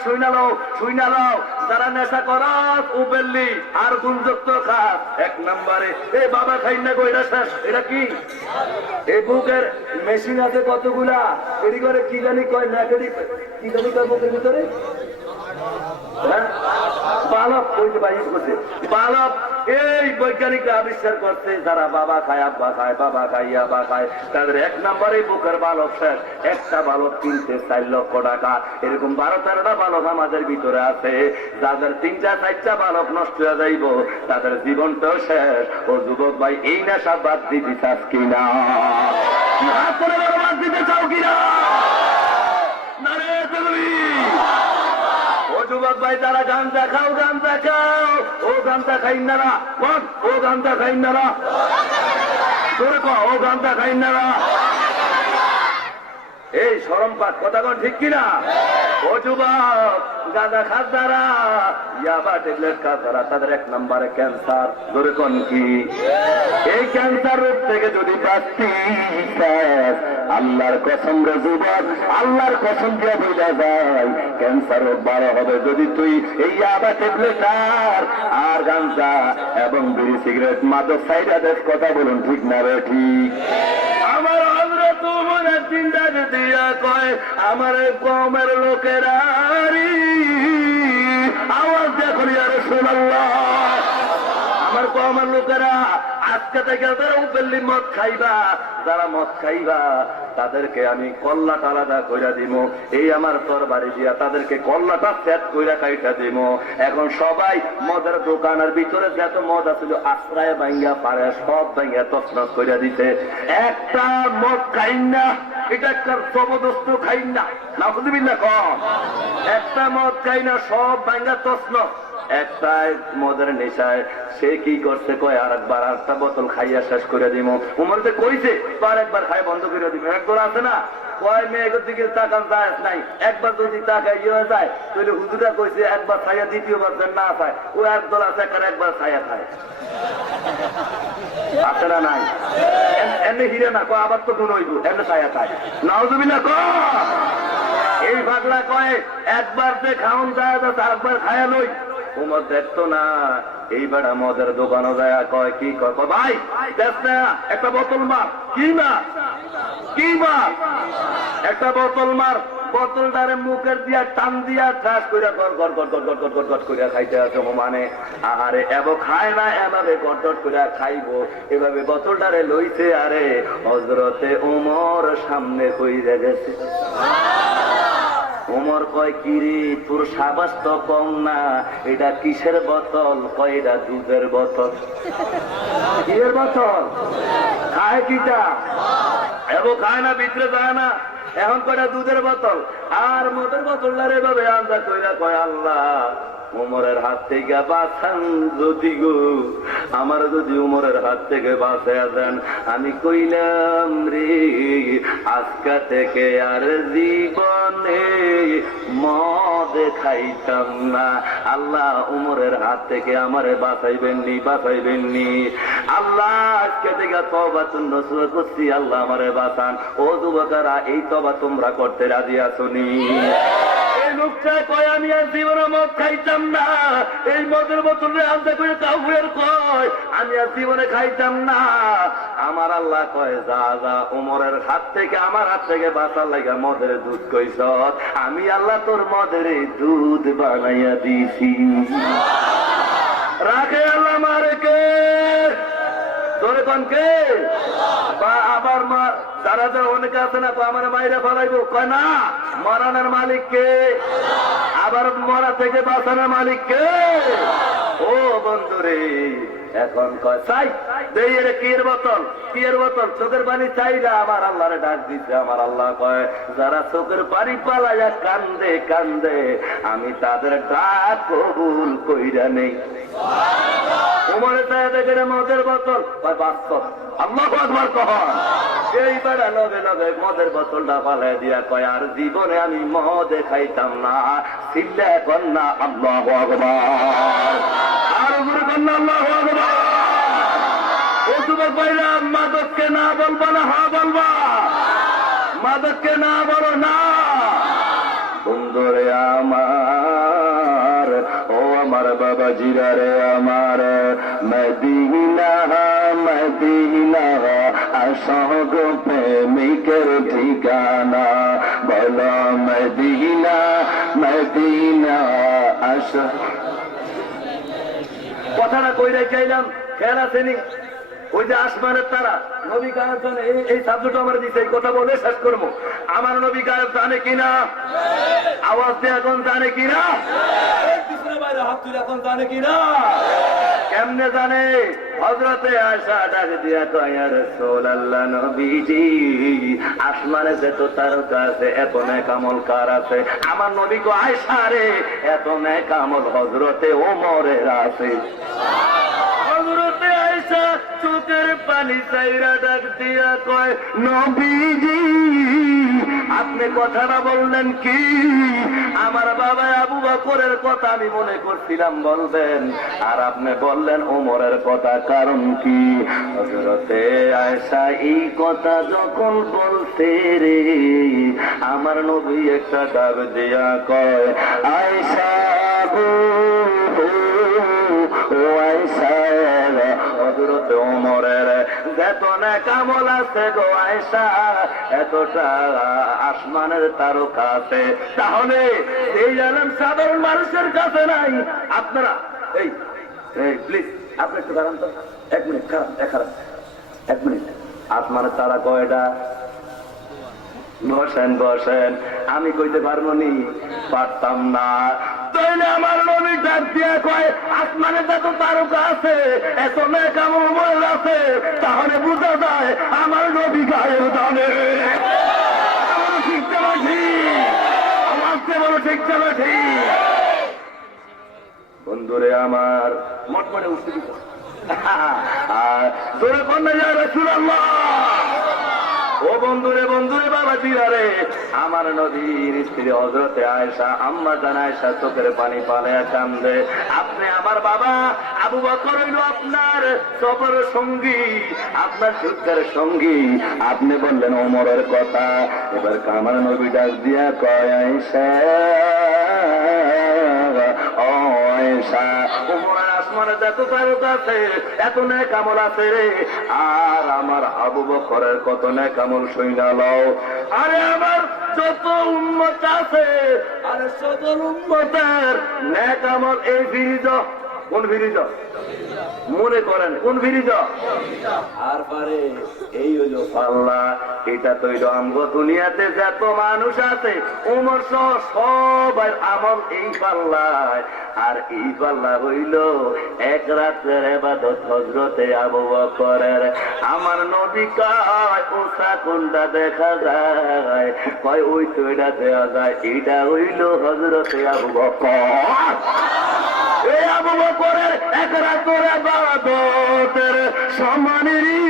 শুইনা লও যারা নেশা করাস উপেললি আর গুণযুক্ত খাস। এক নম্বরে এই বাবা খাই না গো, এটা শেষ। এটা কি? এই বুকের মেশিন আছে কতগুলা, এটি করে কি জানি কয় না, কি জানি কয় বুকের ভিতরে বালক বালক। এই বৈজ্ঞানিকরা আবিষ্কার করছে, যারা বাবা খায় আব্বা খায়, বাবা খায় আব্বা খায়, তাদের এক নম্বরে বুকের বালক শেষ। একটা বালক কিনতে 4 লক্ষ টাকা, এরকম 12-13টা বালক আমাদের ভিতরে আছে, যাদের 3-4টা বালক নষ্ট হয়ে যাইব, তাদের জীবনটাও শেষ। ও যুবক ভাই এই নেশা বাদ দিতে চাস কিনা? বাদ দিতে চাও কিনা? যুবক ভাই তারা গাঞ্জা খাও, গাঞ্জা খাও, ও গাঞ্জা খাই না, ও গাঞ্জা খাই না, তোরে কো ও গাঞ্জা খাই না। এই শরম পাক, কথা কোন ঠিক কিনা? ও যুবক গাঁজা খাস যারা, ইয়াবা ট্যাবলেট খাস যারা, তাদের এক নম্বরে ক্যান্সার। ধরে কোন কি? এই ক্যান্সার রোগ থেকে যদি বাঁচতি আল্লাহর কসম রে যুবক, আল্লাহর কসম দিয়ে বোঝা যায় ক্যান্সার রোগ ভালো হবে যদি তুই এই ইয়াবা ট্যাবলেট আর গাঁজা এবং বিড়ি সিগারেট মাদক সাইডা দেশ। কথা বলুন ঠিক না রে ঠিক? আমার হযরত তোমার একদিন ডাক দিয়া কয় আমার কমের লোকেরা আওয়াজ দেখো ইয়া রাসূলুল্লাহ, আমার কমের লোকেরা আজকে থেকে যারা উপেল্লি মদ খাইবা, যারা মদ খাইবা তাদেরকে আমি কল্লাটা আলাদা কইরা দিব, এই আমার তরবারি দিয়া তাদেরকে কল্লাটা সেট কইরা খাইটা দিব। এখন সবাই মদের দোকানের ভিতরে যত মদ আছিল আশ্রয় ভাঙ্গা পারে সব ভাঙ্গা তছনছ কইরা দিতে। একটা মদ খাইন না, এটা একটা জবরদস্ত খাইন না, নাউযুবিল্লাহ কম, একটা মদ খাই না সব ভাঙ্গা তছনছ। একটাই মদের নেশায় সে কি করছে কয় আরেকবার আরেকটা বোতল খাইয়া শেষ করে দিব। উমর যে কইছে আরেকবার খাই বন্ধ করে দিব। একবার আছে না কয় মেয়ের দিকে তাকান যায় নাই, একবার যদি তাকাই ইয়ে যায় তাহলে হুজুরা কইছে একবার খাইয়া দ্বিতীয়বার যেন না খায়, ও একদল আছে একবার খাইয়া খায়, আছে না নাই? এমনি হিরে না কয় আবার তো কোন হইব এমনি খাইয়া খায়, নাউযুবিল্লাহ কয়। এই পাগলা কয় একবার যে খাওন যায় আরেকবার খায়া লই। উমর দেখতো না এই বেড়া মদের দোকানে যায় কয় কি কয় ভাই দেখ না একটা বোতল মার, কি মার কি মার, একটা বোতল মার, বোতলটারে মুখের দিয়া টান দিয়া ঠাস কইরা গড় গড় গড় গড় গড় গড় গড় কইরা খাইতে আছে। মানে আরে এবার খায় না এভাবে গড় গড় কইরা খাইবো, এভাবে বোতলটারে লইছে। আরে হযরতে ওমর সামনে কইরা গেছে। ওমর কয় কিরে তোর সাবাস তো কম না, এটা কিসের বোতল? কয় এটা দুধের বোতল। কিসের বোতল? খায় কিটা? এবার খায় না, ভিতরে যায় না, এখন কয়টা দুধের বোতল। আর মদের বোতলটার এভাবে আন্দা কইরা কয় আল্লাহ উমরের হাত থেকে বাঁচান যদি গো, আমার যদি উমরের হাত থেকে বাঁচাইয়া দেন আমি কইলাম রে আজকা থেকে আর জীবনে মদ খাইতাম না। আল্লাহ উমরের হাত থেকে আমারে বাঁচাইবেননি, বাঁচাইবেননি। আল্লাহ আজকে থেকে তওবাতুন নসুহ করছি, আল্লাহ আমারে বাঁচান। ও যুবকেরা এই তওবা তোমরা করতে রাজি আছোনি? এই লোকটা কয় আমি আর জীবনে মদ খাইতাম না, এই মদের বোতলে আনতে করে কাউয়ের কয় আমি আর জীবনে খাইতাম না। আমার আল্লাহ কয় যা যা উমরের হাত থেকে আমার হাত থেকে বাঁচার লাগা মদের দুধ কইছ, আমি আল্লাহ তোর মদের দুধ বানাইয়া দিছি। রাখে আল্লাহ মারে কে তোরে কোন কে? আবার যারা যারা অনেকে আছে না আমার মাইরে ফেলাইবো, কয় না মরানোর মালিক কে? আবার মরা থেকে বাঁচানোর মালিক কে? ও বন্ধুরে এখন কয় চাই দেই রে কিয়ের বোতল, কিয়ের বোতল? চোখের পানি চাইরা আমার আল্লাহরে ডাক দিচ্ছে। আমার আল্লাহ কয় যারা চোখের পানি পালাইয়া কান্দে কান্দে আমি তাদের ডাক কবুল কইরা নেই। উমরে চাই দেখে মদের বোতল বাস্তব আল্লাহু আকবার কহ। এইবার লগে লগে মদের বোতলটা পালাই দিয়া কয় আর জীবনে আমি মদ খাইতাম না। চিল্লা কন্যা আল্লাহু আকবার, আর উপরে কন্যা আল্লাহু আকবার। ও যুবক ভাইরা মাদককে না বলবা না হ্যাঁ বলবা? মাদককে না বলো না। বন্ধুরে আমার ও আমার বাবা জিরারে আমার মদিনা মদিনা আসগ প্রেমিকের ঠিকানা বলো মদিনা মদিনা আস। কথাটা কইরা চাইলাম খেয়াল আসেনি? ওই যে আসমানের তারা নবী গায়েব জানে, এই সাবজেক্ট আমার দিচ্ছে, এই কথা বলে শেষ করবো। আমার নবী গায়েব জানে কিনা? আওয়াজ দিয়ে এখন জানে কিনা? হাত তুলে এখন জানে কিনা? কেমনে জানে? হযরতে আয়েশা ডাক দিয়া কয় ইয়া রাসূলুল্লাহ নবীজি আসমানে যে তো তারকা আছে এত নেক আমল কার আছে? আমার নবী কো আয়েশা রে এত নেক আমল হযরতে ওমরের আছে। হযরতে আয়েশা চোখের পানি চাইরা ডাক দিয়া কয় নবীজি আপনি কথাটা বললেন কি? আমার বাবা আবু বকরের কথা আমি মনে করছিলাম বলবেন, আর আপনি বললেন ওমরের কথা, কারণ কি? হযরতে আয়েশা এই কথা যখন বলতে রে আমার নবী একটা ডাক দিয়া কয় আয়েশা গো ও আয়েশা হযরতে ওমরের বেতনে নেক আমল আছে গো আয়েশা, এতটা আসমানের তারকা আছে। তাহলে এই আলেম সাধারণ মানুষের কাছে নাই। আপনারা এই প্লিজ আপনি একটু দাঁড়ান তো, 1 মিনিট খারাপ, 1 মিনিট। আসমানের তারা কয়টা? বসেন বসেন, আমি কইতে পারবো নি, পারতাম না। তাইলে আমার নবী ডাক দিয়া কয় আসমানে যত তারকা আছে, এত নেক আমল আছে, তাহলে বুঝা যায় আমার নবী গায়েব জানে। ঠিক যাবে ঠিক, আমার বলো ঠিক যাবে ঠিক। বন্ধুরে আমার মোটমোটে উঠতে দিত তোরে কন্যা যায় রাসূলুল্লাহ। ও বন্ধুরে বন্ধুরে বাবা জিয়ারে, আমার নদীর স্ত্রী হযরতে আয়েশা, আম্মা জান আয়েশা চোখের পানি পালায়া কান্দে। আপনি আমার বাবা আবু বকর হইল আপনার সফর সঙ্গী, আপনার সুখের সঙ্গী। আপনি বললেন ওমরের কথা। এবার আমার নবী ডাক দিয়া কয় আয়েশা, ও আয়েশা, ওমরের আসমানে যত তারকা আছে, এত নেক আমল আছে রে, আর আমার আবু বকরের কত নেক আমল শুইনা লও। আরে আমার যত উম্মত আছে, আরে সকল উম্মতের নেক আমল এই ফিরিজ। কোন ফিরিজ মনে করেন? কোন ফিরিজ? আর পারে এই হইল পাল্লা। এটা তো হইল আমগো দুনিয়াতে যত মানুষ আছে ওমর সহ সবার আমল এই পাল্লায়। আর এই পাল্লা হইল এক রাতের ইবাদত হযরতে আবু বকরের। আমার নবী কয় ওসা কোনটা দেখা যায়? কয় ওই তো এটা দেওয়া যায়, এটা হইল হযরতে আবু বকর। এই আবু বকরের এক রাতের ইবাদতের সমানেরই,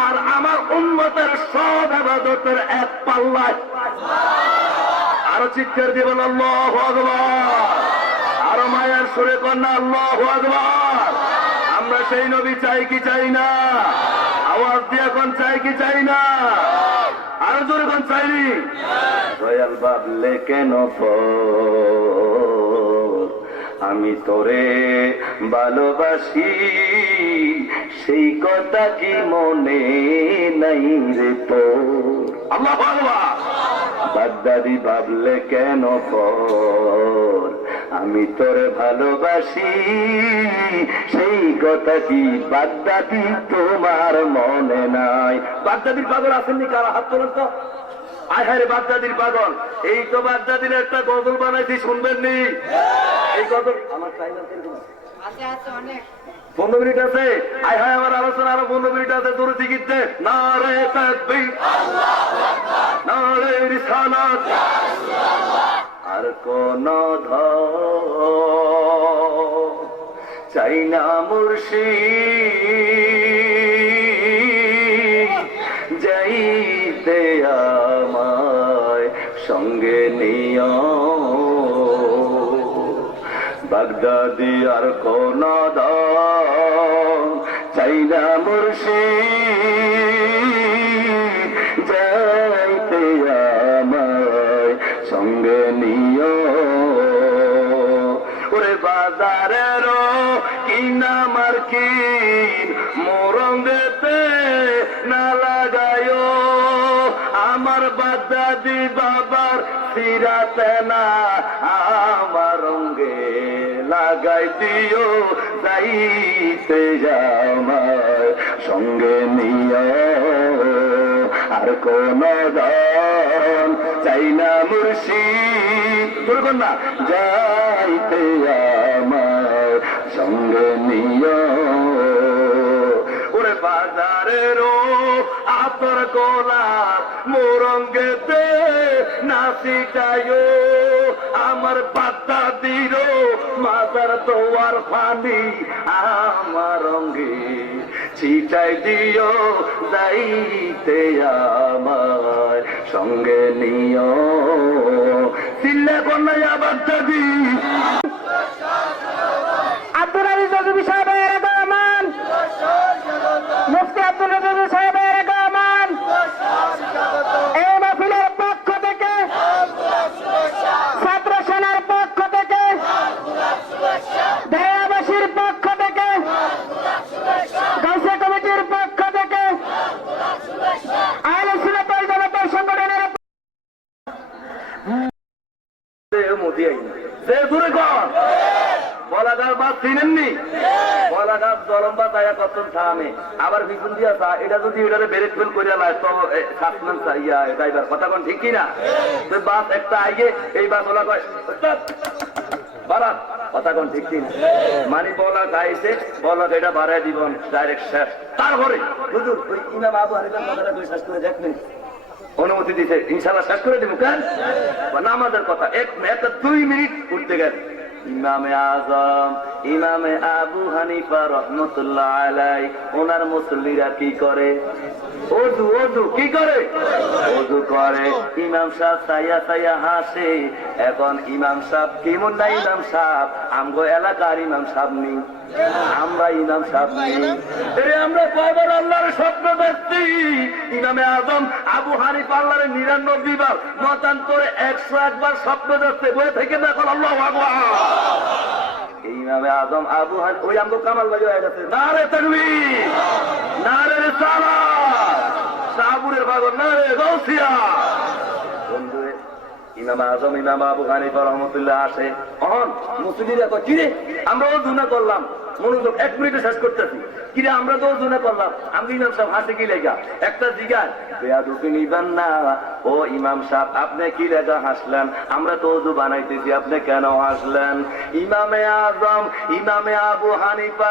আর আমার উম্মতের সব ইবাদতের এক পাল্লায়। আরো চিৎকার দিবেন আল্লাহু আকবার, আরো মায়ের সুরে কন্যা আল্লাহু আকবার। আমরা সেই নবী চাই কি চাই না? আওয়াজ দিয়ে কোন চাই কি চাই না? আরো জোরে কোন চাইনি? দয়াল ভাবলে কেন আমি তোরে ভালোবাসি, সেই কথা কি মনে নাই রে তোর? আল্লাহু আকবার। বাগদাদি ভাবলে কেন পর আমি তোরে ভালোবাসি, সেই কথা কি বাগদাদি তোমার মনে নাই? বাগদাদির পাগল আসেননি কারা? হাত তোলেন তো। আয় হায় রে বাগদাদির পাগল। এই তো বাগদাদির একটা গজল বানাইছি, শুনবেন নি? এই গজল আমার টাইমার কিরকম আছে? 15 মিনিট আছে। আয় হায় আমার আলোচনা আরো 15 মিনিট আছে। দূরে টিকিট দে। নারে তাকবীর, আল্লাহু আকবার, নারে রিসালাত, ইয়া রাসূলুল্লাহ। আর কোন চাই না মুর্শিদ, যাইতে আমায় সঙ্গে নিও। বাগদাদি আর কোন চাই না মুর্শিদ, যাইতে আমায় সঙ্গে নিও। ওরে বাজারের কিনা মার্কিন মোরঙ্গেতে না লাগায়, আমার বাগদাদি বাবার সিরাতে না আমার রঙ্গে লাগাই দিও। যাইতে আমার সঙ্গে নিও। আর কোন চাই না মুর্শিদ, বলবেন না, যাইতে আমার সঙ্গে নিও। ওরে বাজারেরও আতর গোলাপ মোরঙ্গেতে নাচিটায়ও, আমার বাগদাদির মাজার দোয়ার পানি আমার রঙ্গে ছিটাই দিও। যাইতে আমার সঙ্গে নিও। চিল্লা কন্যা বাগদাদি। আব্দুল আজিজ নজরুল সাহেবের আগমন, মুফতি আব্দুল নজরুল সাহেবের আগমন, এই মাহফিলের পক্ষ থেকে, ছাত্র সেনার পক্ষ থেকে, ঢাকাবাসীর পক্ষ থেকে, গাউসিয়া কমিটির পক্ষ থেকে বলা গাছ বাদ চিনেননি, বলা গাছ জলম বা তাইয়া কতন থামে আবার পিছন দিয়া চা এটা যদি এটারে ব্রেক ফেল করিয়া লাই তো শাসমান চাইয়া ড্রাইভার কথা কোন ঠিক কিনা? বাস একটা আগে এই বাস ওলা কয় বাড়ান কথা কোন ঠিক কিনা? মানে বলা গাইছে বলা এটা বাড়াই দিব ডাইরেক্ট শেষ। তারপরে হুজুর ওই ইমাম আবু হানিফার কথাটা কই শেষ করে দেখবেন, অনুমতি দিতে ইনশাআল্লাহ শেষ করে দিব। কেন নামাজের কথা একটা 2 মিনিট উঠতে গেল ইমামে আজম ইমামে আবু হানিফা রহমতুল্লাহ আলাই ওনার মুসল্লিরা কি করে? ওযু ওযু কি করে? ওযু করে। ইমাম সাহেব সাইয়া সাইয়া হাসে। এখন ইমাম সাহেব কেমন না ইমাম সাহেব আমগো এলাকার ইমাম সাহেব নেই, আমরা ইমাম সাহেব নেই। আমরা কয়বার আল্লাহর স্বপ্ন দেখছি ইমামে আজম আবু হানিফা আল্লাহর 99 বার মতান্তরে 101 বার স্বপ্ন দেখছে। বই থেকে দেখো আল্লাহু আকবার। ইমামে আজম আবু হানিফা ওই আমগো কামাল ভাই হয়ে গেছে। নারে তাকবীর, নারে রিসালাত, সাহাবুরের পাগল নারে গাউসিয়া। বন্ধু ইমাম আজম ইমাম আবু হানিফা রহমতুল্লাহ আসে। অহন মুসলিরা কয় কিরে আমরা ওযু না করলাম, মনোযোগ 1 মিনিটে শেষ করতেছি। কিরে আমরা তো ওযু না করলাম, আমি ইমাম সাহেব হাসে কি লেগা? একটা জিজ্ঞাসা বেয়াদুকি নিবেন না। ও ইমাম সাহেব আপনি কি লেগা হাসলেন? আমরা তো ওযু বানাইতেছি, আপনি কেন হাসলেন? ইমামে আজম ইমামে আবু হানিফা